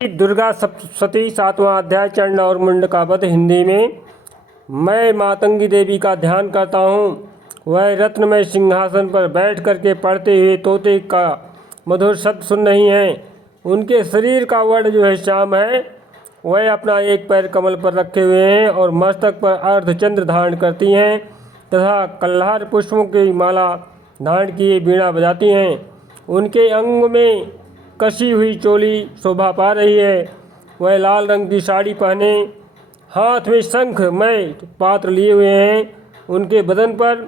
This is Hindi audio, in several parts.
दुर्गा सप्तशती सातवां अध्याय चंड और मुंड का वध। हिंदी में। मैं मातंगी देवी का ध्यान करता हूँ। वह रत्नमय सिंहासन पर बैठ करके पढ़ते हुए तोते का मधुर शब्द सुन रही हैं। उनके शरीर का वर्ण जो है श्याम है। वह अपना एक पैर कमल पर रखे हुए हैं और मस्तक पर अर्धचंद्र धारण करती हैं तथा कल्हार पुष्पों की माला धारण किए बीणा बजाती हैं। उनके अंग में कसी हुई चोली शोभा पा रही है। वह लाल रंग की साड़ी पहने हाथ में शंखमय पात्र लिए हुए हैं। उनके बदन पर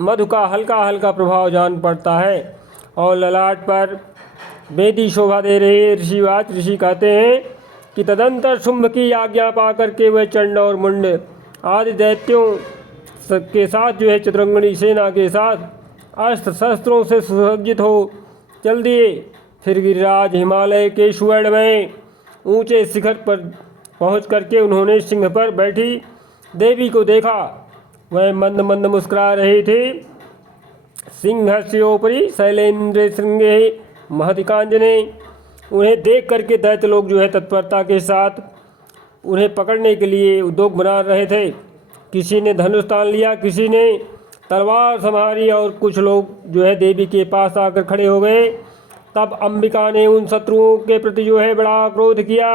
मधु का हल्का हल्का प्रभाव जान पड़ता है और ललाट पर बेदी शोभा दे रही ऋषिवाच। ऋषि कहते हैं कि तदंतर शुंभ की आज्ञा पाकर के वह चंड और मुंड आदि दैत्यों के साथ जो है चतुरंगणी सेना के साथ अस्त्र शस्त्रों से सुसज्जित हो चल दिए। फिर गिरिराज हिमालय के सुवर्ण में ऊंचे शिखर पर पहुंच करके उन्होंने सिंह पर बैठी देवी को देखा। वह मंद मंद मुस्कुरा रही थी। सिंहस्योपरि शैलेन्द्र श्रृंगे महतिकांजने। उन्हें देख करके दैत्य लोग जो है तत्परता के साथ उन्हें पकड़ने के लिए उद्योग बना रहे थे। किसी ने धनुष तान लिया, किसी ने तलवार संभारी और कुछ लोग जो है देवी के पास आकर खड़े हो गए। तब अंबिका ने उन शत्रुओं के प्रति जो है बड़ा क्रोध किया।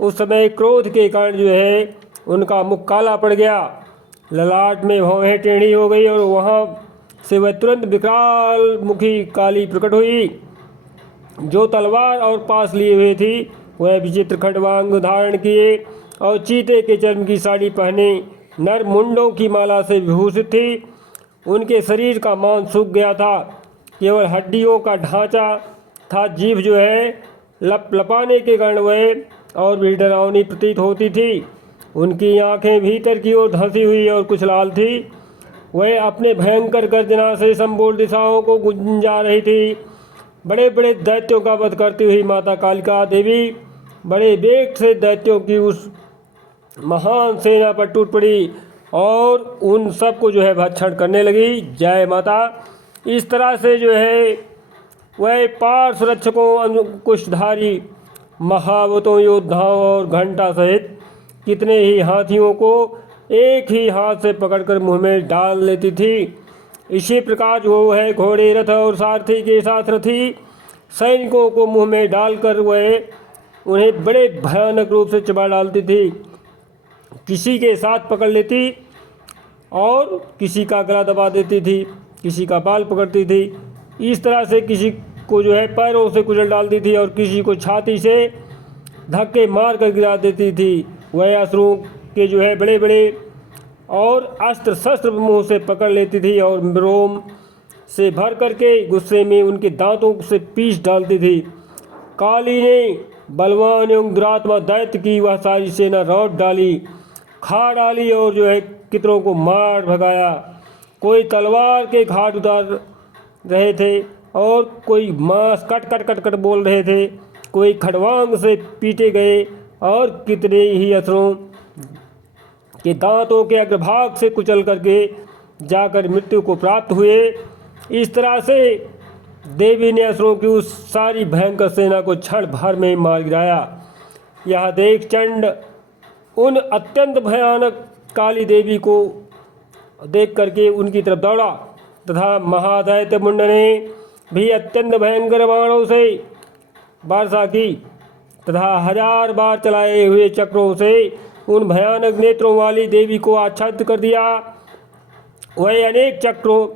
उस समय क्रोध के कारण जो है उनका मुख काला पड़ गया, ललाट में भौहें टेढ़ी हो गई और वहाँ से वह तुरंत विकराल मुखी काली प्रकट हुई। जो तलवार और पास लिए हुए थी वह विचित्र खड्वांग धारण किए और चीते के चर्म की साड़ी पहने नर मुंडों की माला से विभूषित थी। उनके शरीर का मांस सूख गया था, केवल हड्डियों का ढांचा था। जीभ जो है लपाने के कारण वह और भी डरावनी प्रतीत होती थी। उनकी आंखें भीतर की ओर धंसी हुई और कुछ लाल थी। वह अपने भयंकर गर्जना से संपूर्ण दिशाओं को गुंजा रही थी। बड़े बड़े दैत्यों का वध करती हुई माता कालिका देवी बड़े वेग से दैत्यों की उस महान सेना पर टूट पड़ी और उन सबको जो है भक्षण करने लगी। जय माता। इस तरह से जो है वह पार्श्व रक्षकों, अंकुशधारी महावतों, योद्धाओं और घंटा सहित कितने ही हाथियों को एक ही हाथ से पकड़कर मुंह में डाल लेती थी। इसी प्रकार जो है घोड़े, रथ और सारथी के साथ रथी सैनिकों को मुंह में डालकर वह उन्हें बड़े भयानक रूप से चबा डालती थी। किसी के साथ पकड़ लेती और किसी का गला दबा देती थी, किसी का बाल पकड़ती थी। इस तरह से किसी को जो है पैरों से कुचल डालती थी और किसी को छाती से धक्के मार कर गिरा देती थी। वह असुरों के जो है बड़े बड़े और अस्त्र शस्त्र मुंह से पकड़ लेती थी और रोम से भर करके गुस्से में उनके दांतों से पीस डालती थी। काली ने बलवान एवं दुरात्मा दैत्य की वह सारी सेना रौट डाली, खा डाली और जो है कितनों को मार भगाया। कोई तलवार के घाट उतार रहे थे और कोई मांस कट कट कट कट बोल रहे थे, कोई खड़वांग से पीटे गए और कितने ही असुरों के दांतों के अग्रभाग से कुचल करके जाकर मृत्यु को प्राप्त हुए। इस तरह से देवी ने असुरों की उस सारी भयंकर सेना को क्षण भर में मार गिराया। यह देख चंड उन अत्यंत भयानक काली देवी को देख करके उनकी तरफ दौड़ा तथा महादैत्य मुंड ने भी अत्यंत भयंकर बाणों से वर्षा की तथा 1000 बार चलाए हुए चक्रों से उन भयानक नेत्रों वाली देवी को आच्छादित कर दिया। वह अनेक चक्रों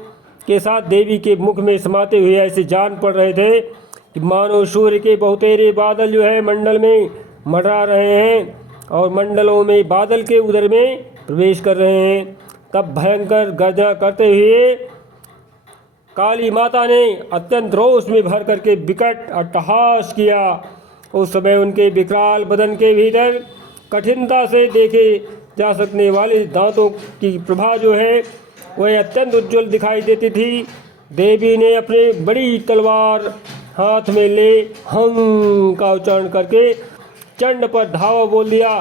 के साथ देवी के मुख में समाते हुए ऐसे जान पड़ रहे थे कि मानो सूर्य के बहुतेरे बादल जो है मंडल में मंडरा रहे हैं और मंडलों में बादल के उदर में प्रवेश कर रहे हैं। तब भयंकर गर्जना करते हुए काली माता ने अत्यंत रोष में भर करके विकट अट्टहास किया। उस समय उनके विकराल बदन के भीतर कठिनता से देखे जा सकने वाले दांतों की प्रभा जो है वह अत्यंत उज्ज्वल दिखाई देती थी। देवी ने अपनी बड़ी तलवार हाथ में ले हंग का उच्चारण करके चंड पर धावा बोल दिया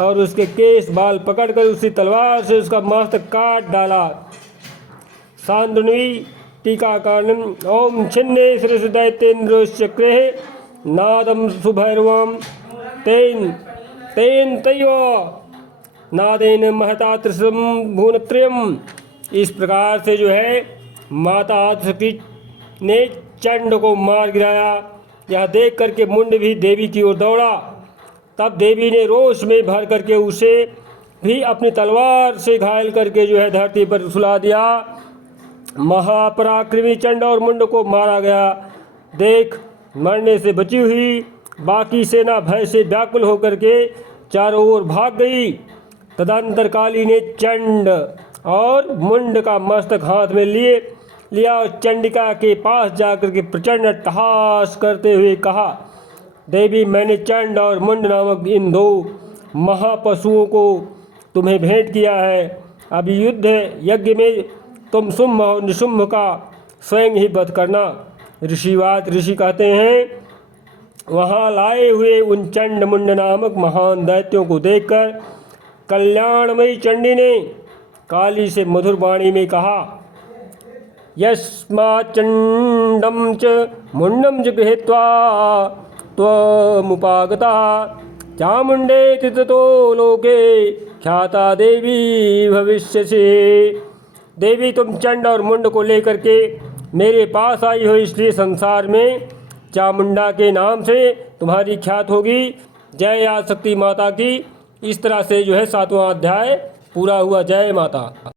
और उसके केस बाल पकड़कर उसी तलवार से उसका मस्तक काट डाला। सांद्रवी टीकाकरण ओम छिन्ने श्रेष्ठ दैत्येन्द्र चक्रे नादम सुभैरवम तेन तेन तैव नादेन महता त्रिशम भुवनत्रयम्। इस प्रकार से जो है माता आदिशक्ति ने चंड को मार गिराया। यह देख करके मुंड भी देवी की ओर दौड़ा। तब देवी ने रोष में भर करके उसे भी अपनी तलवार से घायल करके जो है धरती पर सुला दिया। महापराक्रमी चंड और मुंड को मारा गया देख मरने से बची हुई बाकी सेना भय से व्याकुल होकर के चारों ओर भाग गई। तदंतर काली ने चंड और मुंड का मस्तक हाथ में लिया और चंडिका के पास जाकर के प्रचंड अट्टहास करते हुए कहा, देवी मैंने चंड और मुंड नामक इन दो महापशुओं को तुम्हें भेंट किया है। अब युद्ध यज्ञ में तुम शुंभ और निशुंभ का स्वयं ही वध करना। ऋषि कहते हैं, वहाँ लाए हुए उन चंड मुंड नामक महान दैत्यों को देखकर कल्याणमयी चंडी ने काली से मधुर वाणी में कहा, यस्माच्चंडं च मुंडं च गृहीत्वा त्वमुपागता चामुंडेति ततो लोके ख्याता देवी भविष्यसि। देवी तुम चंड और मुंड को लेकर के मेरे पास आई हो, इसलिए संसार में चामुंडा के नाम से तुम्हारी ख्यात होगी। जय आदिशक्ति माता की। इस तरह से जो है 7वां अध्याय पूरा हुआ। जय माता।